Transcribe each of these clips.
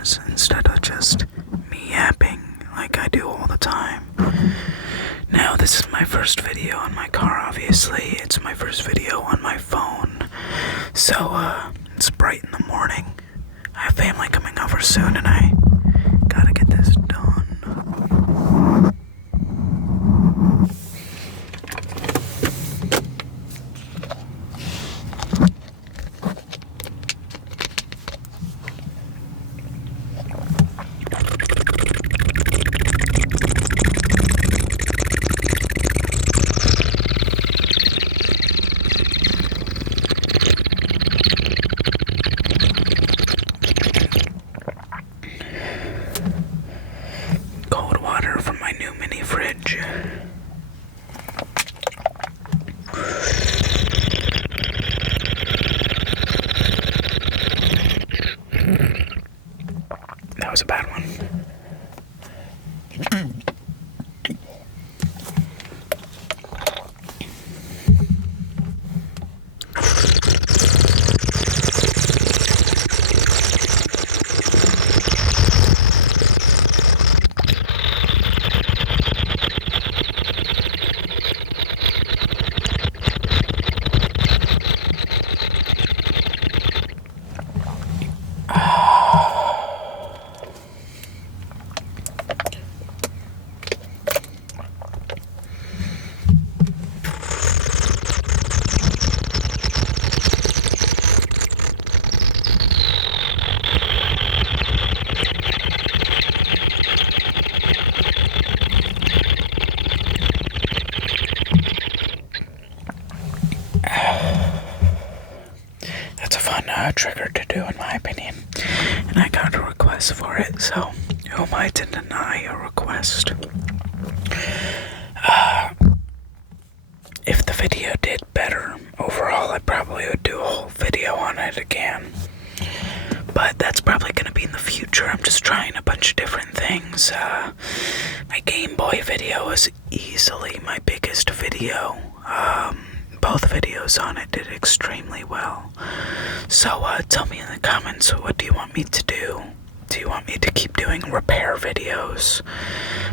ears instead of just me yapping like I do all the time. Now, this is my first video on my car, obviously. It's my first video on my phone. So, it's bright in the morning. I have family coming over soon and I gotta get this done. Cold water from my new mini fridge. That was a bad one. That's a fun trigger to do, in my opinion. And I got a request for it, so who am I to deny a request? If the video did better overall, I probably would do a whole video on it again. But that's probably going to be in the future. I'm just trying a bunch of different things. My Game Boy video is easily my biggest video. Both videos on it did extremely well. So tell me in the comments, what do you want me to do? Do you want me to keep doing repair videos,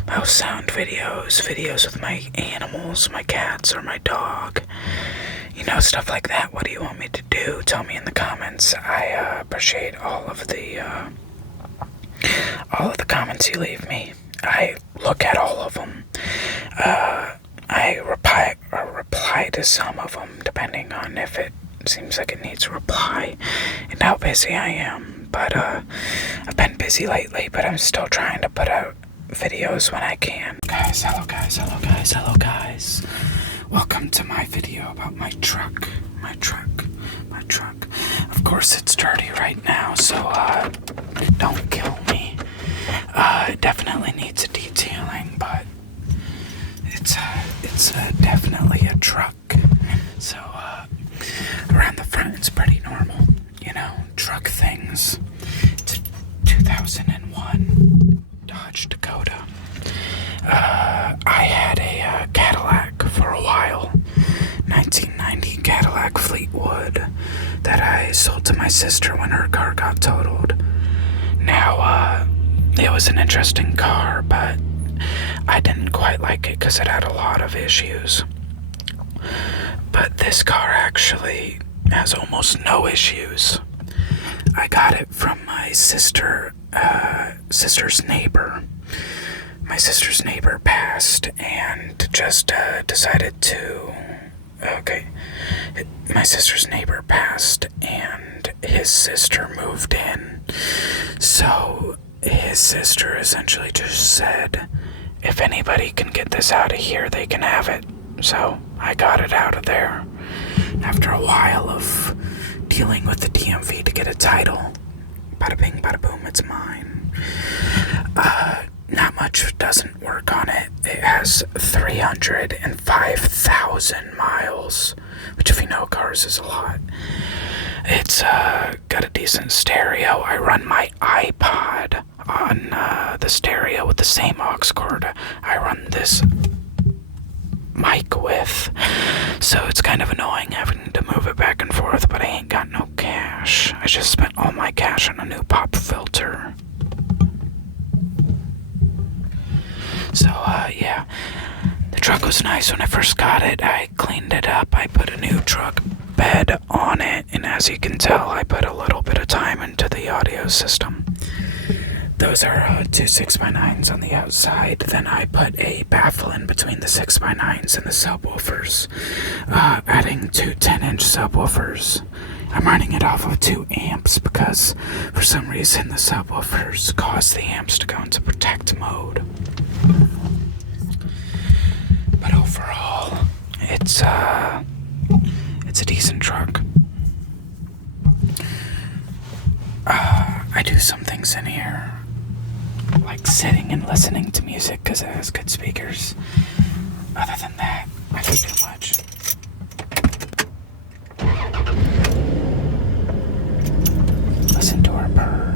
mouse sound videos, videos with my animals, my cats or my dog? You know, stuff like that. What do you want me to do? Tell me in the comments. I appreciate all of the comments you leave me. I look at all of them. I reply to some of them, depending on if it seems like it needs a reply and how busy I am. But I've been busy lately, but I'm still trying to put out videos when I can. Guys, hello guys, hello guys, hello guys. Welcome to my video about my truck. My truck. Of course, it's dirty right now, so don't kill me. It definitely needs a detailing, but it's definitely a truck. So around the front, it's pretty normal, you know, truck things. It's a 2001 Dodge Dakota. I had a Cadillac for a while, 1990 Cadillac Fleetwood, that I sold to my sister when her car got totaled. Now, it was an interesting car, but I didn't quite like it because it had a lot of issues. But this car actually has almost no issues. I got it from my sister's neighbor. My sister's neighbor passed and just decided to... My sister's neighbor passed and his sister moved in. So his sister essentially just said, if anybody can get this out of here, they can have it. So I got it out of there after a while of dealing with the DMV to get a title. Bada bing, bada boom, it's mine. Not much doesn't work on it. It has 305,000 miles, which if you know cars is a lot. It's got a decent stereo. I run my iPod on the stereo with the same aux cord I run this mic with, so it's kind of annoying having to move it back and forth, but I ain't got no cash. I just spent all my cash on a new pop filter. So, yeah. The truck was nice when I first got it. I cleaned it up. I put a new truck bed on it. And as you can tell, I put a little bit of time into the audio system. Those are two 6x9s on the outside. Then I put a baffle in between the 6x9s and the subwoofers, adding two 10-inch subwoofers. I'm running it off of 2 amps because for some reason the subwoofers cause the amps to go into protect mode. But overall, it's a decent truck. I do some things in here, like sitting and listening to music because it has good speakers. Other than that, I don't do much. Listen to her purr.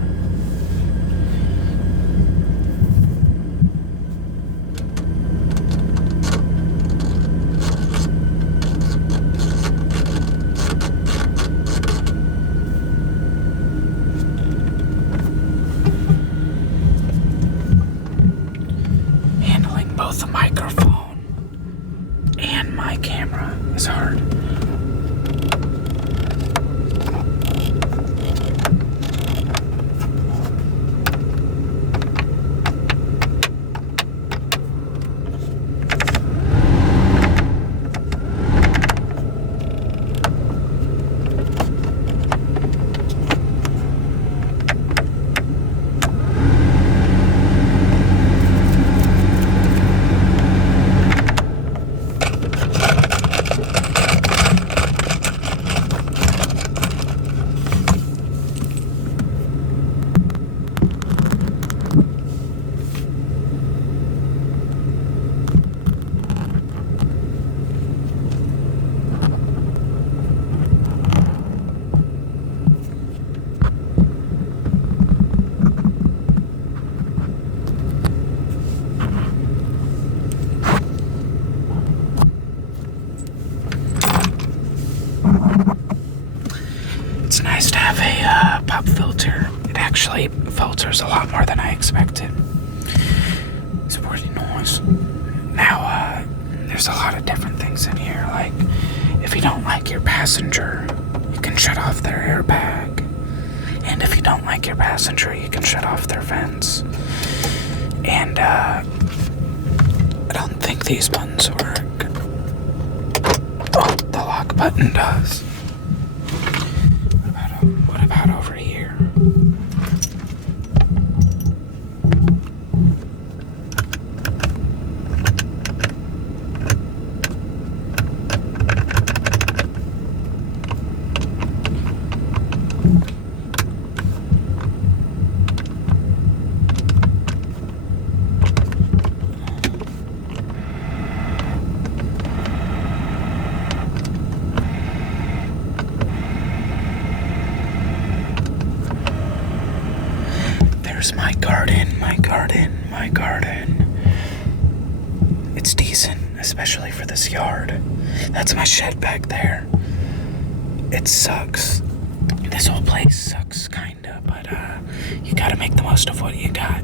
Handling both the microphone and my camera is hard. It's nice to have a pop filter. It actually filters a lot more than I expected. It's pretty nice. Now, there's a lot of different things in here. Like, if you don't like your passenger, you can shut off their airbag. And if you don't like your passenger, you can shut off their vents. And, I don't think these buttons work. Oh, the lock button does. What about over here? There's my garden. It's decent, especially for this yard. That's my shed back there. It sucks. This whole place sucks, kinda, but you gotta make the most of what you got.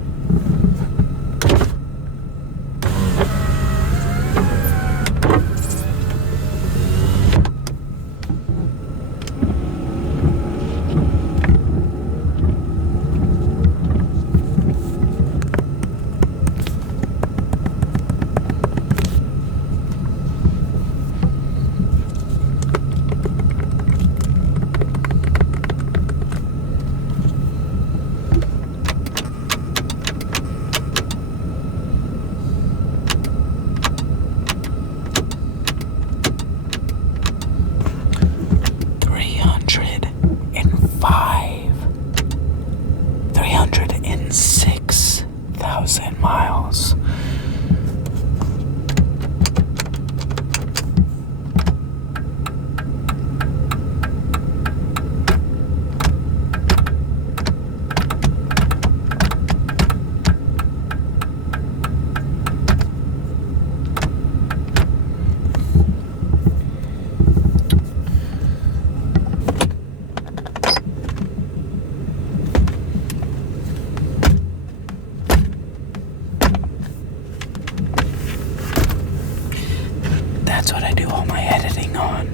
That's what I do all my editing on.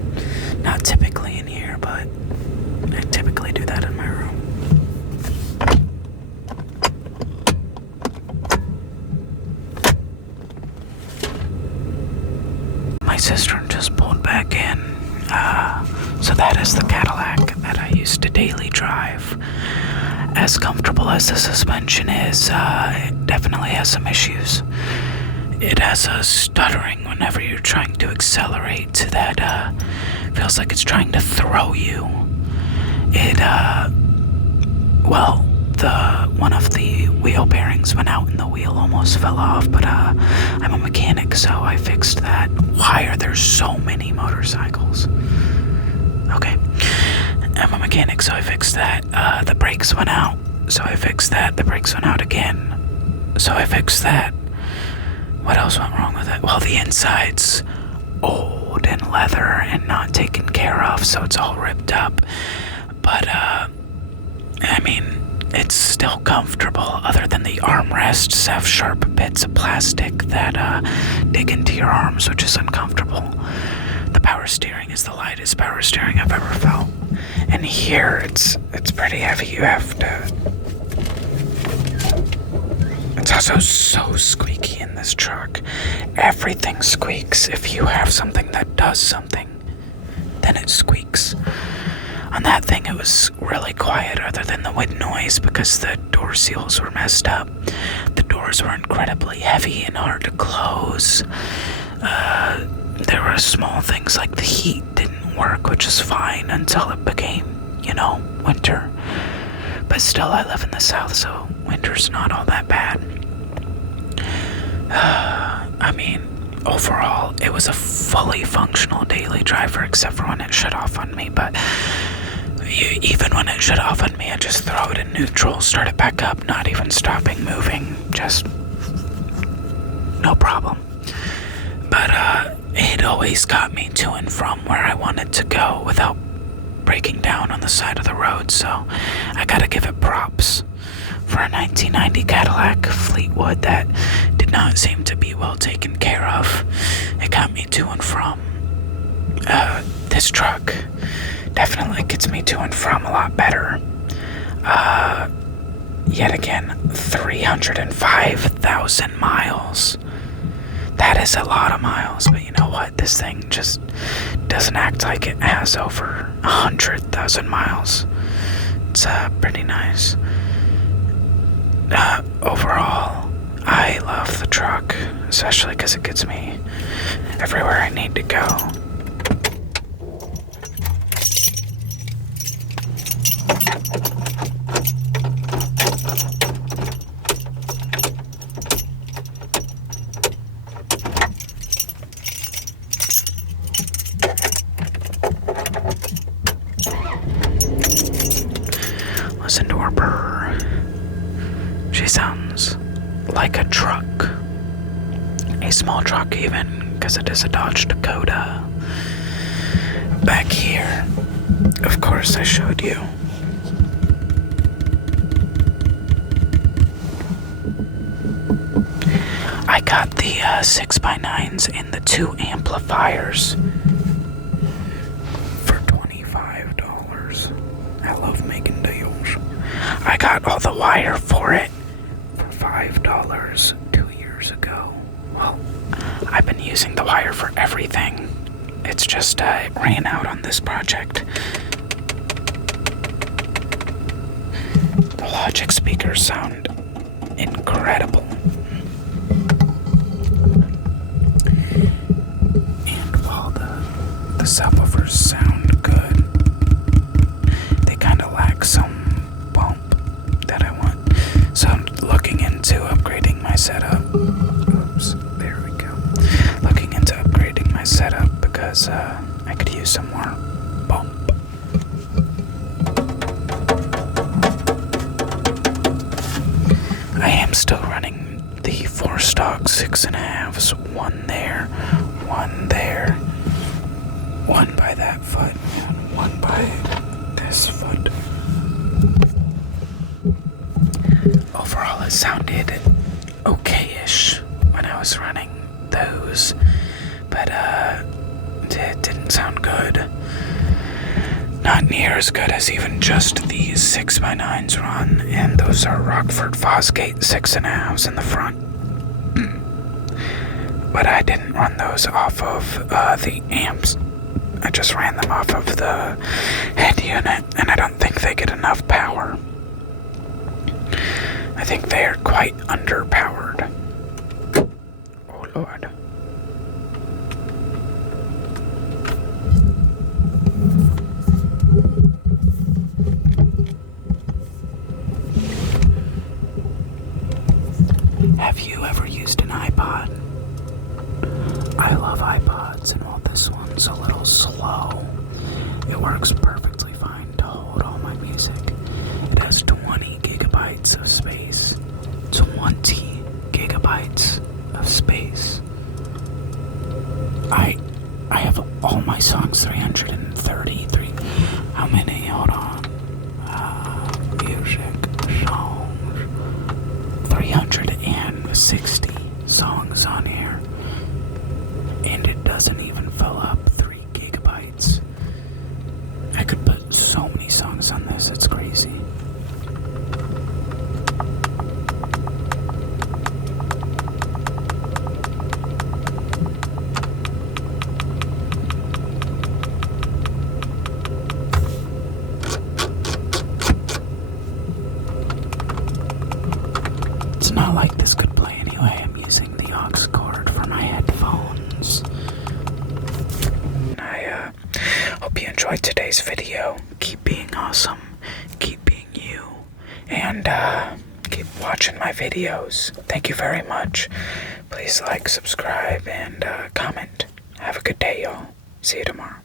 Not typically in here, but I typically do that in my room. My sister just pulled back in. So that is the Cadillac that I used to daily drive. As comfortable as the suspension is, it definitely has some issues. It has a stuttering whenever you're trying to accelerate that feels like it's trying to throw you. One of the wheel bearings went out and the wheel almost fell off, but I'm a mechanic, so I fixed that. Why are there so many motorcycles? Okay. I'm a mechanic, so I fixed that. The brakes went out, so I fixed that. The brakes went out again, so I fixed that. What else went wrong with it? Well, the inside's old and leather and not taken care of, so it's all ripped up. But, it's still comfortable, other than the armrests have sharp bits of plastic that dig into your arms, which is uncomfortable. The power steering is the lightest power steering I've ever felt. And here, it's pretty heavy. You have to... It's also so squeaky in this truck. Everything squeaks. If you have something that does something, then it squeaks. On that thing, it was really quiet other than the wind noise because the door seals were messed up. The doors were incredibly heavy and hard to close. There were small things like the heat didn't work, which is fine until it became, winter. But still, I live in the south, so winter's not all that bad. Overall, it was a fully functional daily driver, except for when it shut off on me, but even when it shut off on me, I just throw it in neutral, start it back up, not even stopping moving, just no problem. But it always got me to and from where I wanted to go without breaking down on the side of the road, so I gotta give it props. For a 1990 Cadillac Fleetwood that did not seem to be well taken care of, it got me to and from. This truck definitely gets me to and from a lot better. Yet again, 305,000 miles. That is a lot of miles, but you know what? This thing just doesn't act like it has over 100,000 miles. It's pretty nice. Overall, I love the truck, especially because it gets me everywhere I need to go. Listen to her purr. She sounds like a truck. A small truck even, because it is a Dodge Dakota. Back here, of course I showed you. I got the 6x9s and the 2 amplifiers for $25. I love making deals. I got all the wire for it for $5 2 years ago. Well, I've been using the wire for everything. It's just it ran out on this project. The Logic speakers sound incredible. And while the subwoofers sound good, they kind of lack some bump that I want. So I'm looking into upgrading my setup. Oops, there we go. Looking into upgrading my setup because I could use some more bump. I am still running the 4-stock 6.5s, one there, one by that foot, and one by this foot. Overall, it sounded okay-ish when I was running those, but it didn't sound good. Not near as good as even just these 6x9s run, and those are Rockford Fosgate 6.5s in the front. But I didn't run those off of the amps. I just ran them off of the head unit, and I don't think they get enough power. I think they are quite underpowered. Oh Lord. Have you ever used an iPod? I love iPods, and while this one's a little slow, it works perfectly fine to hold all my music. It has 20 gigabytes of space. 20 gigabytes of space. I have all my songs, 333. How many? Hold on. Music, songs. 360 songs on here. And it doesn't even fill up 3 gigabytes. I could put so many songs on this, it's crazy. It's not like this could play anyway. I'm using the aux cord for my headphones. I hope you enjoyed today's video. Keep being awesome. Keep being you. And keep watching my videos. Thank you very much. Please like, subscribe, and comment. Have a good day, y'all. See you tomorrow.